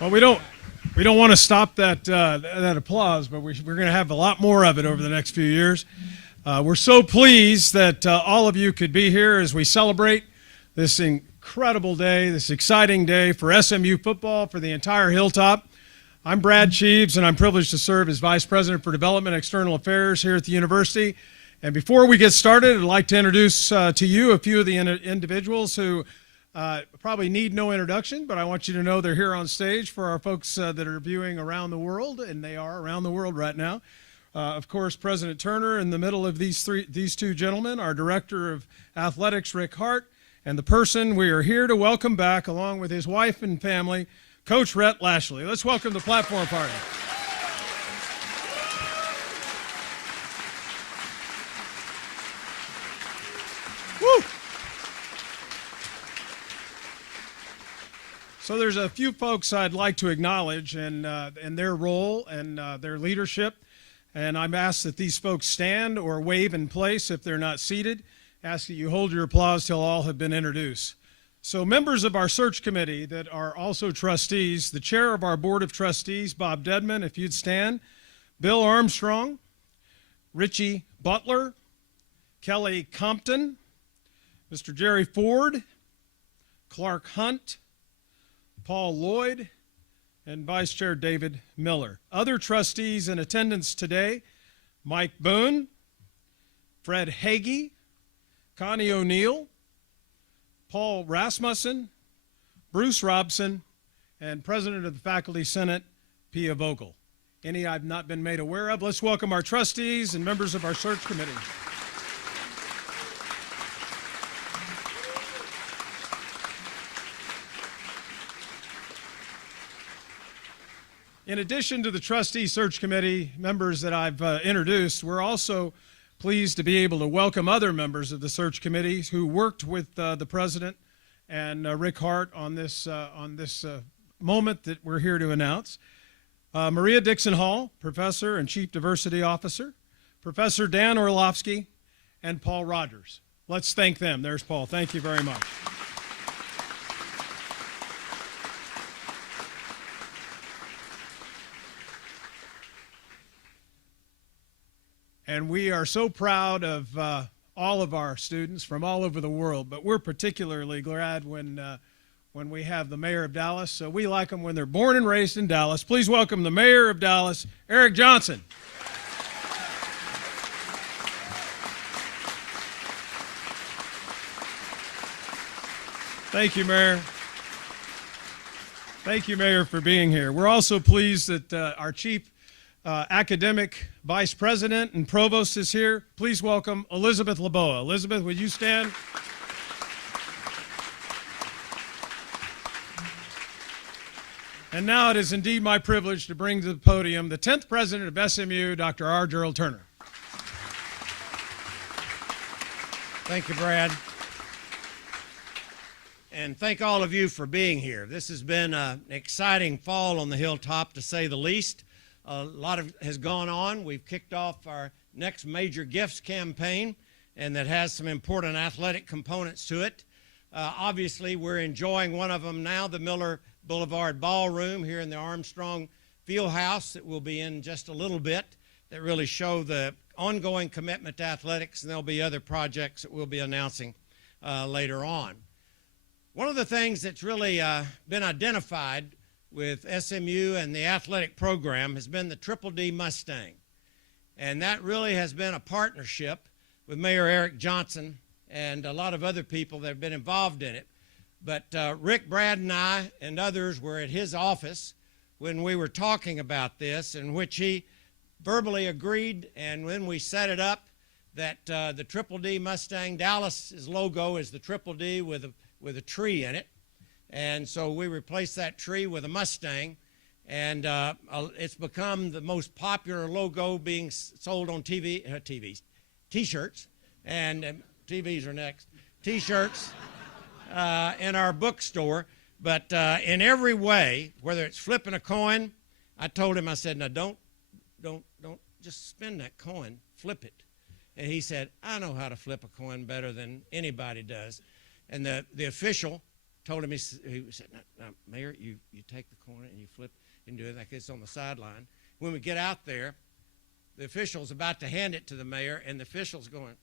Well, we don't want to stop that applause, but we're going to have a lot more of it over the next few years. We're so pleased that all of you could be here as we celebrate this incredible day, this exciting day for SMU football, for the entire Hilltop. I'm Brad Cheeves, and I'm privileged to serve as Vice President for Development and External Affairs here at the university. And before we get started, I'd like to introduce to you a few of the individuals who probably need no introduction, but I want you to know they're here on stage for our folks that are viewing around the world, and they are around the world right now. Of course, President Turner in the middle of these two gentlemen, our Director of Athletics, Rick Hart, and the person we are here to welcome back, along with his wife and family, Coach Rhett Lashlee. Let's welcome the platform party. Woo! So there's a few folks I'd like to acknowledge in their role and their leadership. And I'm asked that these folks stand or wave in place if they're not seated. Ask that you hold your applause till all have been introduced. So members of our search committee that are also trustees, the chair of our board of trustees, Bob Dedman, if you'd stand, Bill Armstrong, Richie Butler, Kelly Compton, Mr. Jerry Ford, Clark Hunt, Paul Lloyd, and Vice Chair David Miller. Other trustees in attendance today, Mike Boone, Fred Hagee, Connie O'Neill, Paul Rasmussen, Bruce Robson, and President of the Faculty Senate, Pia Vogel. Any I've not been made aware of. Let's welcome our trustees and members of our search committee. In addition to the trustee search committee members that I've introduced, we're also pleased to be able to welcome other members of the search committee who worked with the president and Rick Hart on this moment that we're here to announce. Maria Dixon Hall, Professor and Chief Diversity Officer, Professor Dan Orlovsky, and Paul Rogers. Let's thank them. There's Paul. Thank you very much. And we are so proud of all of our students from all over the world, but we're particularly glad when we have the mayor of Dallas. So we like them when they're born and raised in Dallas. Please welcome the mayor of Dallas, Eric Johnson. Thank you, Mayor. Thank you, Mayor, for being here. We're also pleased that our chief academic vice president and provost is here. Please welcome Elizabeth Laboa. Elizabeth, would you stand? And now it is indeed my privilege to bring to the podium the 10th president of SMU, Dr. R. Gerald Turner. Thank you, Brad. And thank all of you for being here. This has been an exciting fall on the Hilltop, to say the least. A lot has gone on. We've kicked off our next major gifts campaign, and that has some important athletic components to it. Obviously, we're enjoying one of them now, the Miller Boulevard Ballroom here in the Armstrong Fieldhouse that we'll be in just a little bit, that really show the ongoing commitment to athletics, and there'll be other projects that we'll be announcing later on. One of the things that's really been identified with SMU and the athletic program has been the Triple D Mustang. And that really has been a partnership with Mayor Eric Johnson and a lot of other people that have been involved in it. But Rick, Brad, and I and others were at his office when we were talking about this, in which he verbally agreed, and when we set it up, that the Triple D Mustang, Dallas's logo is the Triple D with a tree in it. And so we replaced that tree with a Mustang, and it's become the most popular logo being sold on T-shirts, and TVs are next, T-shirts in our bookstore. But in every way, whether it's flipping a coin, I told him, I said, now don't just spend that coin, flip it. And he said, I know how to flip a coin better than anybody does. And the official told him, he said, now, Mayor, you take the coin and you flip and do it like this on the sideline. When we get out there, the official's about to hand it to the mayor, and the official's going.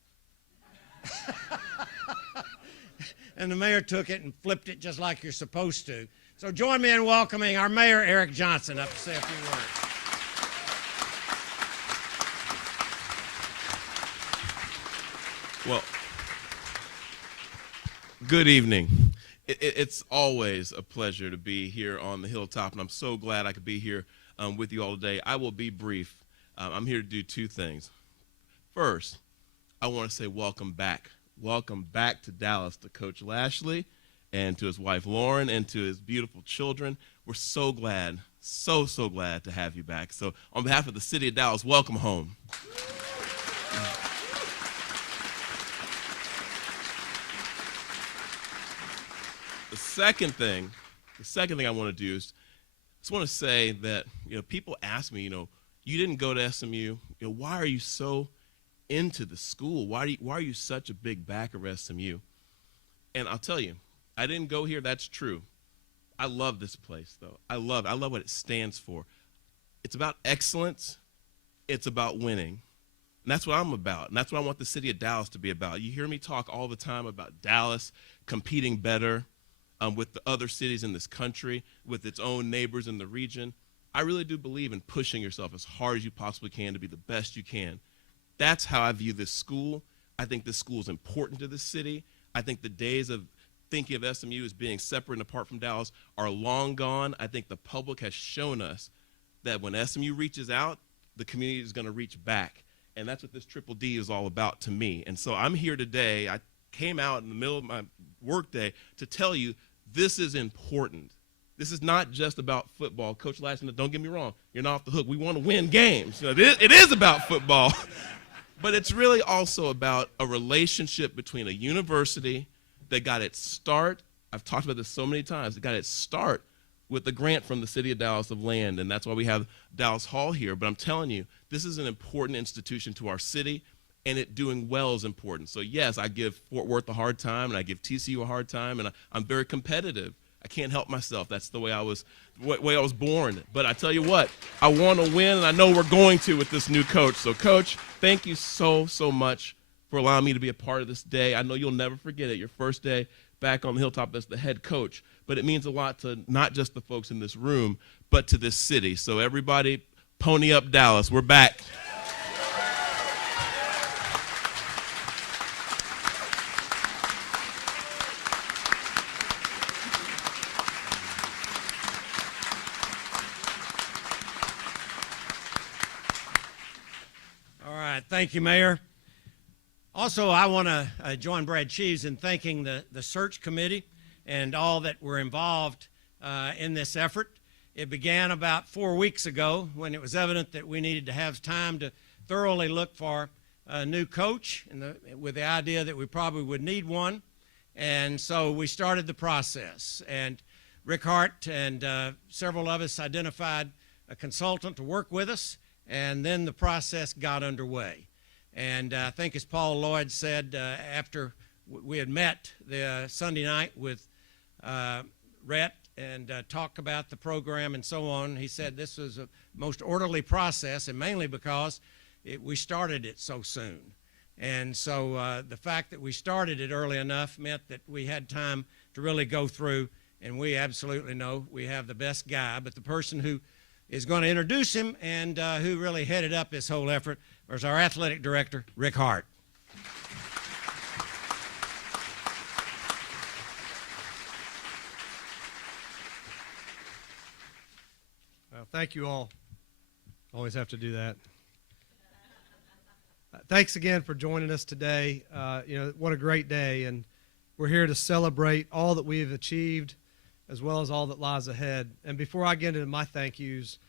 And the mayor took it and flipped it just like you're supposed to. So join me in welcoming our mayor, Eric Johnson, up to say a few words. Well, good evening. It's always a pleasure to be here on the Hilltop, and I'm so glad I could be here with you all today. I will be brief. I'm here to do two things. First, I want to say welcome back. Welcome back to Dallas to Coach Lashlee and to his wife Lauren and to his beautiful children. We're so glad, so glad to have you back. So on behalf of the city of Dallas, welcome home. The second thing I want to do is just want to say that, people ask me, you didn't go to SMU. Why are you so into the school? Why are you such a big backer of SMU? And I'll tell you, I didn't go here. That's true. I love this place, though. I love what it stands for. It's about excellence. It's about winning. And that's what I'm about. And that's what I want the city of Dallas to be about. You hear me talk all the time about Dallas competing better with the other cities in this country, with its own neighbors in the region. I really do believe in pushing yourself as hard as you possibly can to be the best you can. That's how I view this school. I think this school is important to the city. I think the days of thinking of SMU as being separate and apart from Dallas are long gone. I think the public has shown us that when SMU reaches out, the community is going to reach back. And that's what this Triple D is all about to me. And so I'm here today. I came out in the middle of my workday to tell you this is important. This is not just about football. Coach Lashlee, don't get me wrong. You're not off the hook. We want to win games. It is about football. But it's really also about a relationship between a university that got its start. I've talked about this so many times. It got its start with the grant from the city of Dallas of land, and that's why we have Dallas Hall here. But I'm telling you, this is an important institution to our city, and it doing well is important. So, yes, I give Fort Worth a hard time, and I give TCU a hard time, and I'm very competitive. I can't help myself. That's the way I was born. But I tell you what, I want to win, and I know we're going to with this new coach. So, Coach, thank you so much for allowing me to be a part of this day. I know you'll never forget it, your first day back on the Hilltop as the head coach. But it means a lot to not just the folks in this room, but to this city. So, everybody, pony up Dallas. We're back. Thank you, Mayor. Also, I want to join Brad Cheeves in thanking the search committee and all that were involved in this effort. It began about 4 weeks ago when it was evident that we needed to have time to thoroughly look for a new coach, with the idea that we probably would need one. And so we started the process. And Rick Hart and several of us identified a consultant to work with us. And then the process got underway. And I think, as Paul Lloyd said, after we had met the Sunday night with Rhett and talked about the program and so on, he said this was a most orderly process, and mainly because we started it so soon. And so the fact that we started it early enough meant that we had time to really go through, and we absolutely know we have the best guy. But the person who is going to introduce him and who really headed up this whole effort was our athletic director, Rick Hart. Well, thank you all. Always have to do that. Thanks again for joining us today. What a great day, and we're here to celebrate all that we've achieved as well as all that lies ahead. And before I get into my thank yous,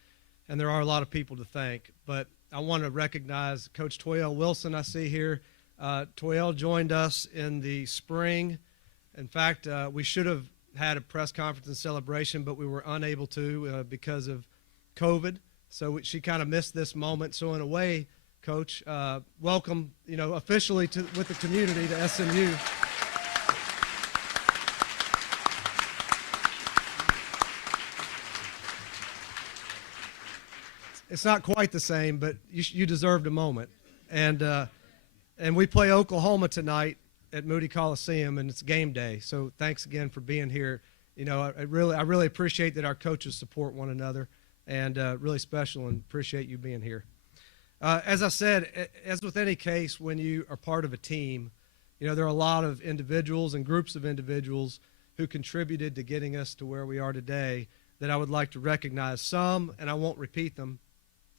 and there are a lot of people to thank, but I want to recognize Coach Toyell Wilson I see here. Toyell joined us in the spring. In fact, we should have had a press conference and celebration, but we were unable to because of COVID. So she kind of missed this moment. So in a way, Coach. Welcome, officially with the community to SMU. It's not quite the same, but you deserved a moment. And we play Oklahoma tonight at Moody Coliseum, and it's game day. So thanks again for being here. I really appreciate that our coaches support one another, and really special, and appreciate you being here. As I said, as with any case, when you are part of a team, there are a lot of individuals and groups of individuals who contributed to getting us to where we are today that I would like to recognize. Some, and I won't repeat them,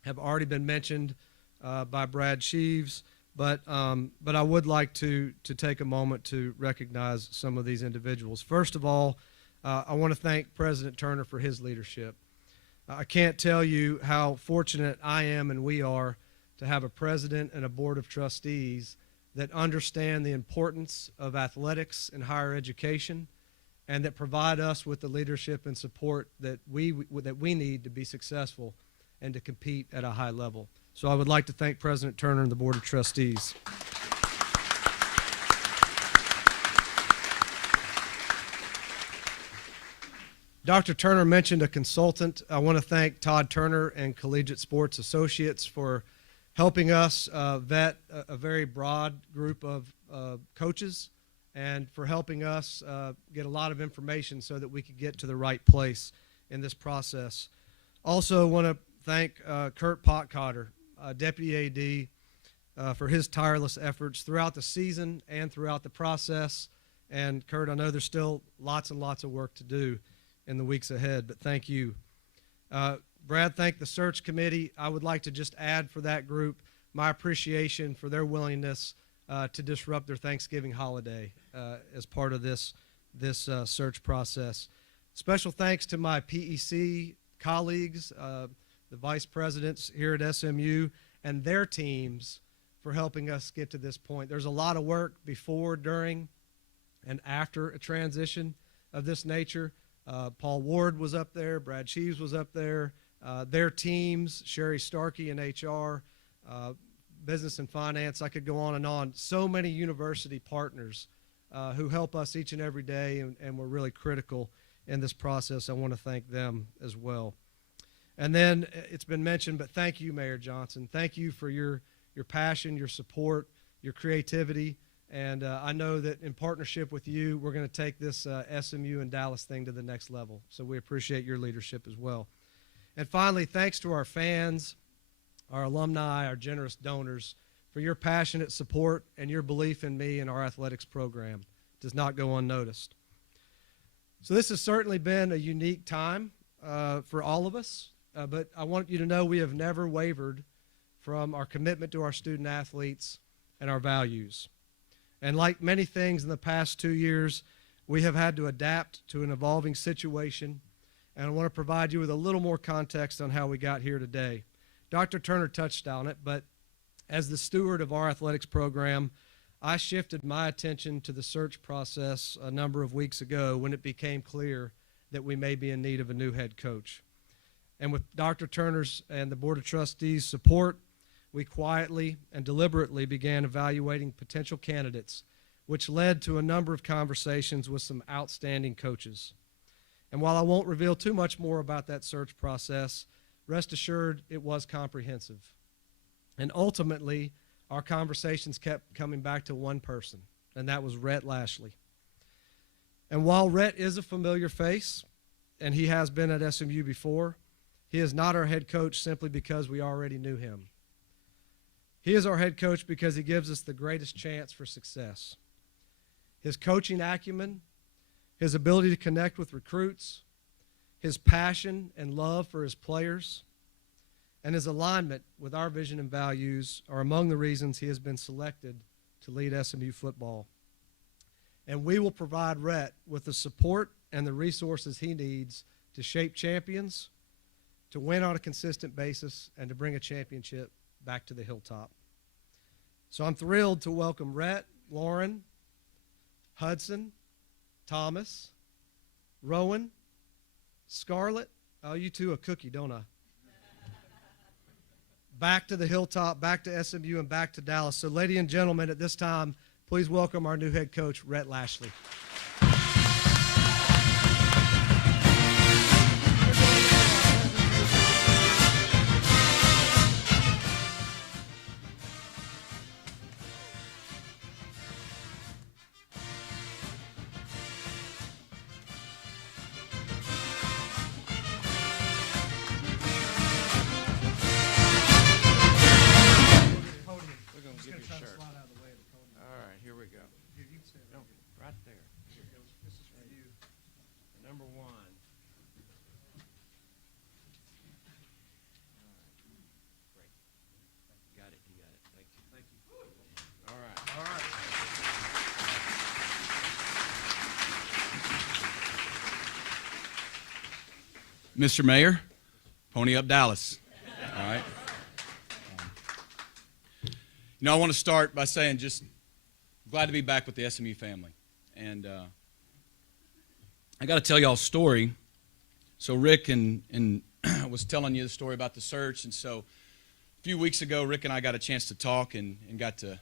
have already been mentioned by Brad Sheaves, but I would like to take a moment to recognize some of these individuals. First of all, I want to thank President Turner for his leadership. I can't tell you how fortunate I am and we are to have a president and a board of trustees that understand the importance of athletics and higher education, and that provide us with the leadership and support that we need to be successful and to compete at a high level. So I would like to thank President Turner and the Board of Trustees. Dr. Turner mentioned a consultant. I want to thank Todd Turner and Collegiate Sports Associates for helping us vet a very broad group of coaches, and for helping us get a lot of information so that we could get to the right place in this process. Also want to thank Kurt Potcotter, Deputy AD, for his tireless efforts throughout the season and throughout the process. And Kurt, I know there's still lots and lots of work to do in the weeks ahead, but thank you. Brad thanked the search committee. I would like to just add for that group my appreciation for their willingness to disrupt their Thanksgiving holiday as part of this search process. Special thanks to my PEC colleagues, the vice presidents here at SMU, and their teams for helping us get to this point. There's a lot of work before, during, and after a transition of this nature. Paul Ward was up there, Brad Sheaves was up there, their teams, Sherry Starkey in HR, business and finance, I could go on and on. So many university partners who help us each and every day, and were really critical in this process. I want to thank them as well. And then it's been mentioned, but thank you, Mayor Johnson. Thank you for your passion, your support, your creativity. And I know that in partnership with you, we're going to take this SMU and Dallas thing to the next level. So we appreciate your leadership as well. And finally, thanks to our fans, our alumni, our generous donors for your passionate support and your belief in me and our athletics program. It does not go unnoticed. So this has certainly been a unique time for all of us. But I want you to know we have never wavered from our commitment to our student athletes and our values. And like many things in the past 2 years, we have had to adapt to an evolving situation, and I want to provide you with a little more context on how we got here today. Dr. Turner touched on it, but as the steward of our athletics program, I shifted my attention to the search process a number of weeks ago when it became clear that we may be in need of a new head coach. And with Dr. Turner's and the Board of Trustees' support, we quietly and deliberately began evaluating potential candidates, which led to a number of conversations with some outstanding coaches. And while I won't reveal too much more about that search process, rest assured it was comprehensive. And ultimately, our conversations kept coming back to one person, and that was Rhett Lashlee. And while Rhett is a familiar face, and he has been at SMU before, he is not our head coach simply because we already knew him. He is our head coach because he gives us the greatest chance for success. His coaching acumen, his ability to connect with recruits, his passion and love for his players, and his alignment with our vision and values are among the reasons he has been selected to lead SMU football. And we will provide Rhett with the support and the resources he needs to shape champions, to win on a consistent basis, and to bring a championship back to the Hilltop. So I'm thrilled to welcome Rhett, Lauren, Hudson, Thomas, Rowan, Scarlett. Oh, you two a cookie, don't I? back to the Hilltop, back to SMU, and back to Dallas. So, ladies and gentlemen, at this time, please welcome our new head coach, Rhett Lashlee. Right there. This is for you. Number one. Great. Got it. You got it. Thank you. Thank you. All right. All right. Mr. Mayor, pony up Dallas. All right. I want to start by saying just glad to be back with the SMU family. And I got to tell y'all a story. So Rick and was telling you the story about the search. And so a few weeks ago, Rick and I got a chance to talk and got to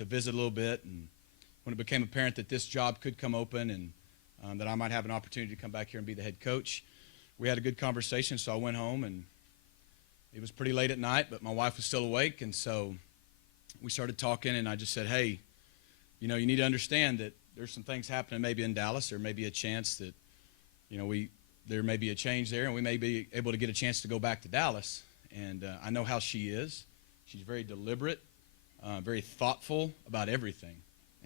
visit a little bit. And when it became apparent that this job could come open and that I might have an opportunity to come back here and be the head coach, we had a good conversation. So I went home, and it was pretty late at night, but my wife was still awake. And so we started talking, and I just said, hey, you need to understand that there's some things happening maybe in Dallas. There may be a chance that, there may be a change there, and we may be able to get a chance to go back to Dallas. And I know how she is. She's very deliberate, very thoughtful about everything.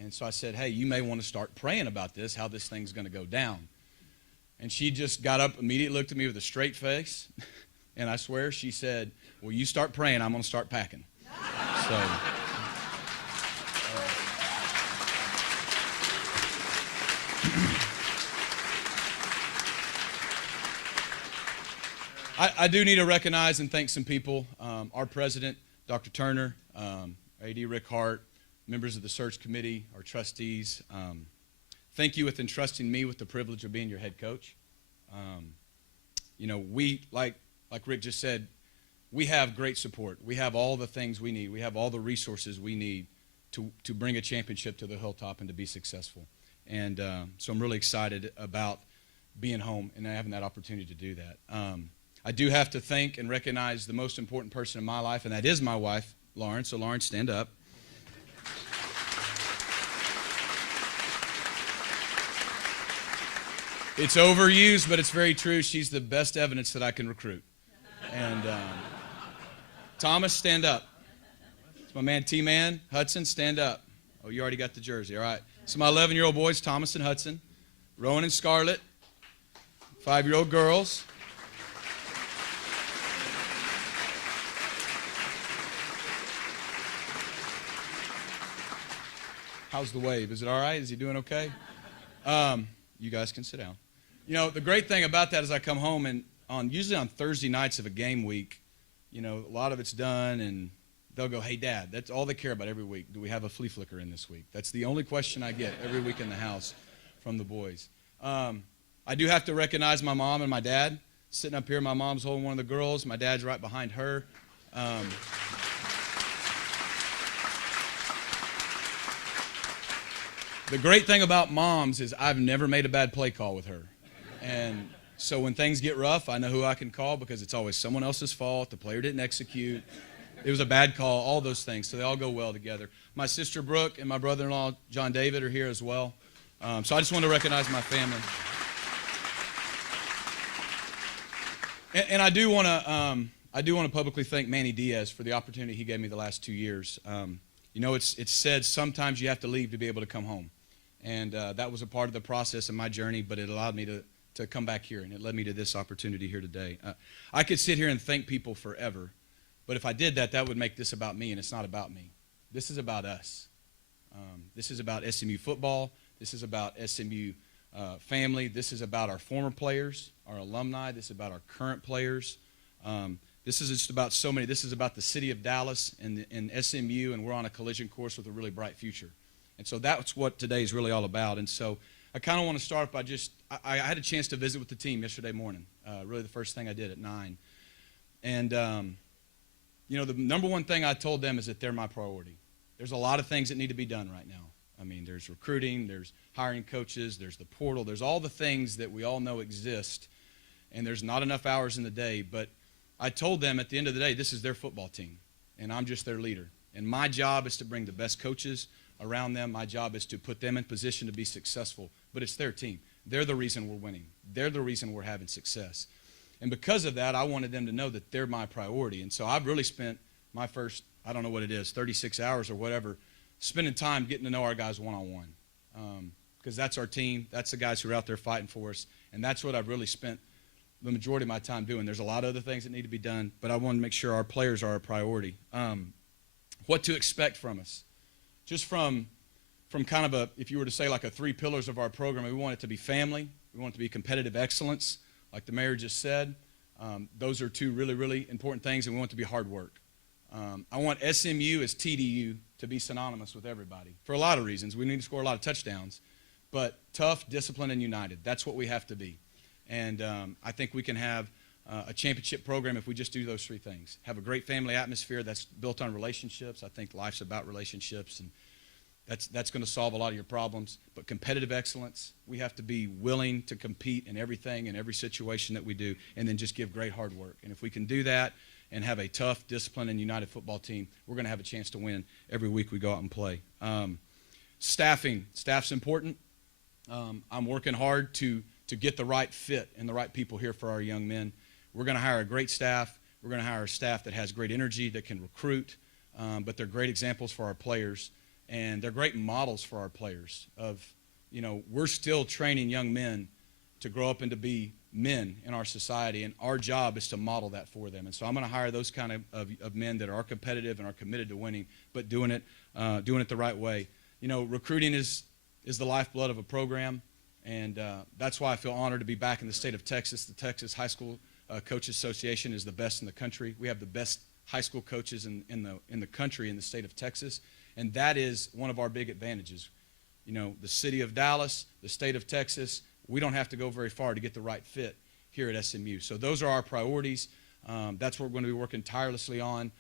And so I said, hey, you may want to start praying about this, how this thing's going to go down. And she just got up, immediately looked at me with a straight face, and I swear she said, well, you start praying, I'm going to start packing. So... I do need to recognize and thank some people. Our president, Dr. Turner, AD Rick Hart, members of the search committee, our trustees. Thank you with entrusting me with the privilege of being your head coach. We, like Rick just said, we have great support. We have all the things we need. We have all the resources we need to bring a championship to the Hilltop and to be successful. And so I'm really excited about being home and having that opportunity to do that. I do have to thank and recognize the most important person in my life, and that is my wife, Lauren. So, Lauren, stand up. It's overused, but it's very true. She's the best evidence that I can recruit. And Thomas, stand up. It's my man, T-Man. Hudson, stand up. Oh, you already got the jersey. All right. So my 11-year-old boys, Thomas and Hudson. Rowan and Scarlett. 5-year-old girls. How's the wave? Is it all right? Is he doing okay? You guys can sit down. The great thing about that is I come home, and usually on Thursday nights of a game week, a lot of it's done, and they'll go, hey, Dad, that's all they care about every week. Do we have a flea flicker in this week? That's the only question I get every week in the house from the boys. I do have to recognize my mom and my dad. Sitting up here, my mom's holding one of the girls. My dad's right behind her. The great thing about moms is I've never made a bad play call with her. And so when things get rough, I know who I can call because it's always someone else's fault. The player didn't execute. It was a bad call, all those things. So they all go well together. My sister Brooke and my brother-in-law John David are here as well. So I just want to recognize my family. And I do want to publicly thank Manny Diaz for the opportunity he gave me the last 2 years. It's said sometimes you have to leave to be able to come home. And that was a part of the process in my journey, but it allowed me to come back here, and it led me to this opportunity here today. I could sit here and thank people forever, but if I did that, that would make this about me, and it's not about me. This is about us. This is about SMU football. This is about SMU family. This is about our former players, our alumni. This is about our current players. This is just about so many. This is about the city of Dallas and SMU, and we're on a collision course with a really bright future. And so that's what today is really all about. And so I kind of want to start by I had a chance to visit with the team yesterday morning, really the first thing I did at 9. And the number one thing I told them is that they're my priority. There's a lot of things that need to be done right now. I mean, there's recruiting, there's hiring coaches, there's the portal, there's all the things that we all know exist, and there's not enough hours in the day. But I told them at the end of the day, this is their football team, and I'm just their leader. And my job is to bring the best coaches around them. My job is to put them in position to be successful. But it's their team. They're the reason we're winning. They're the reason we're having success. And because of that, I wanted them to know that they're my priority. And so I've really spent my first, I don't know what it is, 36 hours or whatever, spending time getting to know our guys one-on-one. Because that's our team. That's the guys who are out there fighting for us. And that's what I've really spent the majority of my time doing. There's a lot of other things that need to be done, but I want to make sure our players are a priority. What to expect from us. Just from kind of if you were to say like a 3 pillars of our program, we want it to be family. We want it to be competitive excellence. Like the mayor just said, those are 2 really, really important things, and we want it to be hard work. I want SMU as TDU to be synonymous with everybody for a lot of reasons. We need to score a lot of touchdowns, but tough, disciplined, and united. That's what we have to be. And I think we can have a championship program if we just do those 3 things. Have a great family atmosphere that's built on relationships. I think life's about relationships, and that's going to solve a lot of your problems. But competitive excellence, we have to be willing to compete in everything, in every situation that we do, and then just give great hard work. And if we can do that and have a tough, disciplined, and united football team, we're going to have a chance to win every week we go out and play. Staff's important. I'm working hard to get the right fit and the right people here for our young men. We're going to hire a great staff. We're going to hire a staff that has great energy, that can recruit, but they're great examples for our players. And they're great models for our players we're still training young men to grow up and to be men in our society, and our job is to model that for them. And so I'm going to hire those kind of men that are competitive and are committed to winning, but doing it the right way. Recruiting is the lifeblood of a program, and that's why I feel honored to be back in the state of Texas. The Texas High School Coaches Association is the best in the country. We have the best high school coaches in the country in the state of Texas. And that is one of our big advantages. The city of Dallas, the state of Texas, we don't have to go very far to get the right fit here at SMU. So those are our priorities. That's what we're going to be working tirelessly on,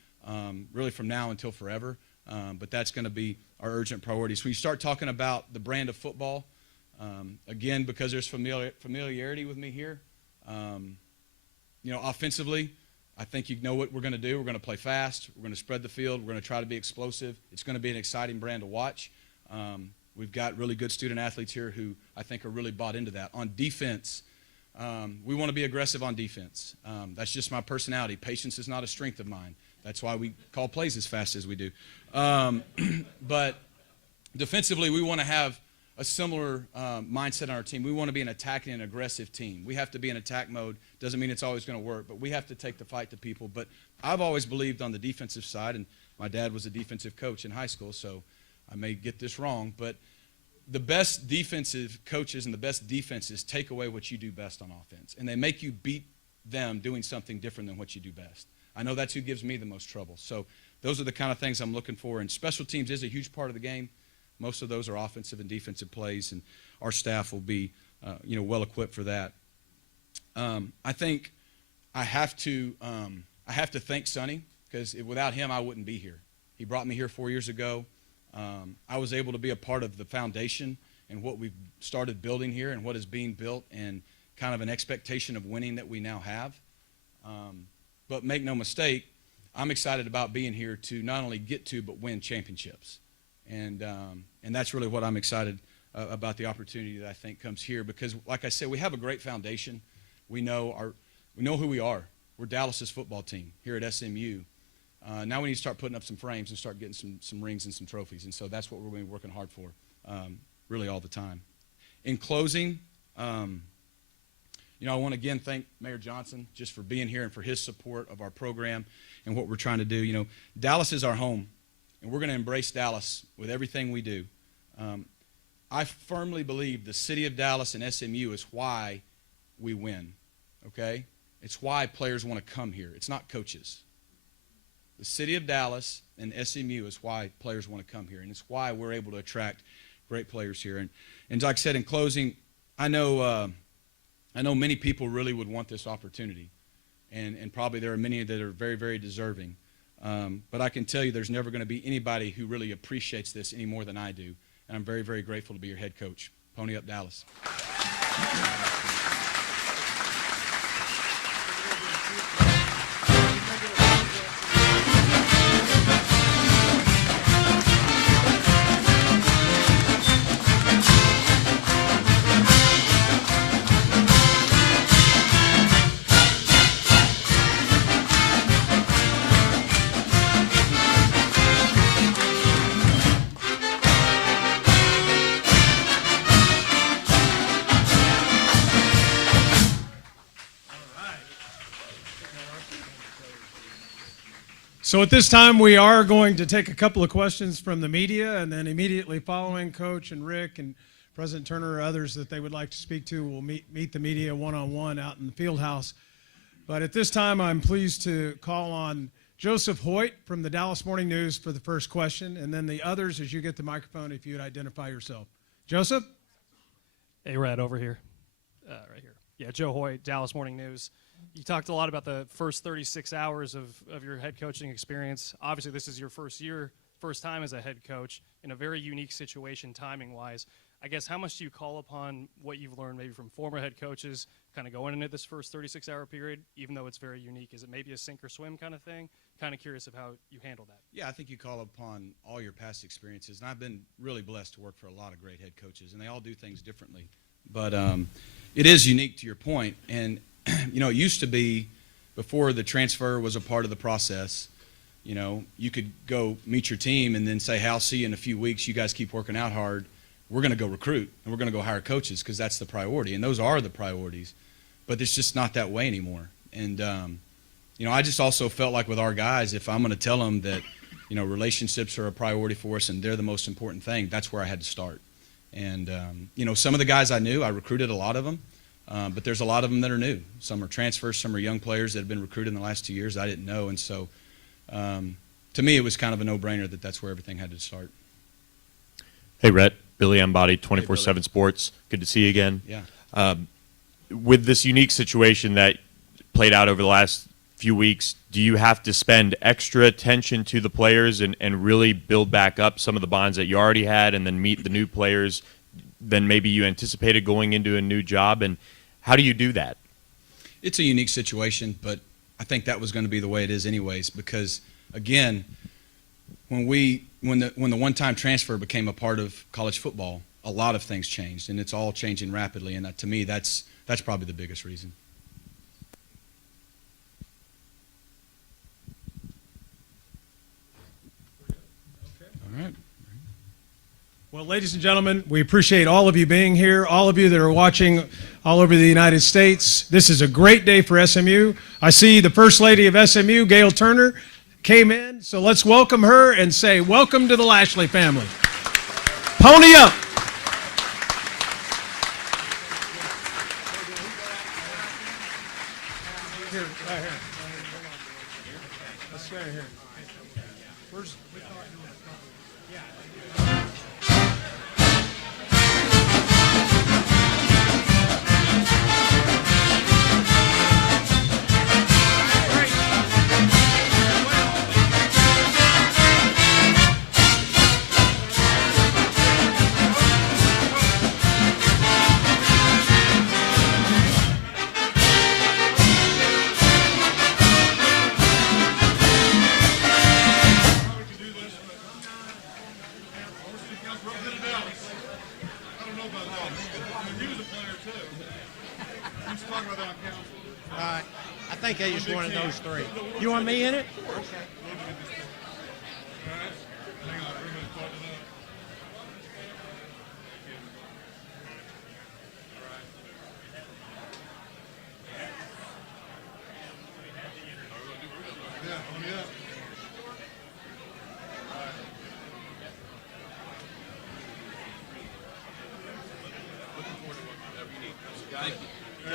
really from now until forever. But that's going to be our urgent priorities. When you start talking about the brand of football, again, because there's familiarity with me here, offensively, I think you know what we're going to do. We're going to play fast. We're going to spread the field. We're going to try to be explosive. It's going to be an exciting brand to watch. We've got really good student athletes here who I think are really bought into that. On defense, we want to be aggressive on defense. That's just my personality. Patience is not a strength of mine. That's why we call plays as fast as we do. But defensively, we want to have a similar mindset on our team. We want to be an attacking and aggressive team. We have to be in attack mode. Doesn't mean it's always going to work, but we have to take the fight to people. But I've always believed on the defensive side, and my dad was a defensive coach in high school, so I may get this wrong, but the best defensive coaches and the best defenses take away what you do best on offense, and they make you beat them doing something different than what you do best. I know that's who gives me the most trouble. So those are the kind of things I'm looking for, and special teams is a huge part of the game. Most of those are offensive and defensive plays, and our staff will be, well equipped for that. I think I have to thank Sonny, because without him, I wouldn't be here. He brought me here 4 years ago. I was able to be a part of the foundation and what we've started building here and what is being built, and kind of an expectation of winning that we now have. But make no mistake, I'm excited about being here to not only get to but win championships. And that's really what I'm excited about, the opportunity that I think comes here, because, like I said, we have a great foundation. We know who we are. We're Dallas's football team here at SMU. Now we need to start putting up some frames and start getting some rings and some trophies, and so that's what we're going to be working hard for, really all the time. In closing, I want to again thank Mayor Johnson just for being here and for his support of our program and what we're trying to do. Dallas is our home, and we're going to embrace Dallas with everything we do. I firmly believe the city of Dallas and SMU is why we win, okay? It's why players want to come here. It's not coaches. The city of Dallas and SMU is why players want to come here, and it's why we're able to attract great players here. And like I said, in closing, I know many people really would want this opportunity, and probably there are many that are very, very deserving. But I can tell you there's never going to be anybody who really appreciates this any more than I do. And I'm very, very grateful to be your head coach. Pony up, Dallas. So at this time, we are going to take a couple of questions from the media, and then immediately following Coach and Rick and President Turner or others that they would like to speak to, we'll meet the media one-on-one out in the field house. But at this time, I'm pleased to call on Joseph Hoyt from the Dallas Morning News for the first question, and then the others, as you get the microphone, if you would identify yourself. Joseph? Hey, Rhett, over here. Right here. Yeah, Joe Hoyt, Dallas Morning News. You talked a lot about the first 36 hours of your head coaching experience. Obviously, this is your first time as a head coach in a very unique situation timing-wise. I guess how much do you call upon what you've learned maybe from former head coaches kind of going into this first 36-hour period, even though it's very unique? Is it maybe a sink or swim kind of thing? Kind of curious of how you handle that. Yeah, I think you call upon all your past experiences. And I've been really blessed to work for a lot of great head coaches, and they all do things differently. But it is unique to your point. And you know, it used to be before the transfer was a part of the process, you know, you could go meet your team and then say, hey, I'll see you in a few weeks. You guys keep working out hard. We're going to go recruit, and we're going to go hire coaches because that's the priority. And those are the priorities. But it's just not that way anymore. And, you know, I just also felt like with our guys, if I'm going to tell them that, you know, relationships are a priority for us and they're the most important thing, that's where I had to start. And, you know, some of the guys I knew, I recruited a lot of them. But there's a lot of them that are new. Some are transfers, some are young players that have been recruited in the last 2 years I didn't know. And so to me, it was kind of a no-brainer that that's where everything had to start. Hey, Rhett. Billy Embody, 24/7 Sports. Good to see you again. Yeah. With this unique situation that played out over the last few weeks, do you have to spend extra attention to the players and really build back up some of the bonds that you already had and then meet the new players than maybe you anticipated going into a new job? And how do you do that? It's a unique situation, but I think that was going to be the way it is anyways because, again, when the one-time transfer became a part of college football, a lot of things changed, and it's all changing rapidly. And to me, that's probably the biggest reason. All right. Well, ladies and gentlemen, we appreciate all of you being here, all of you that are watching all over the United States. This is a great day for SMU. I see the First Lady of SMU, Gail Turner, came in, so let's welcome her and say, welcome to the Lashlee family. Pony up. Here, right here. Let's stay here. Where's... I think they just wanted those three. You want me in it?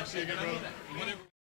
See you again, brother.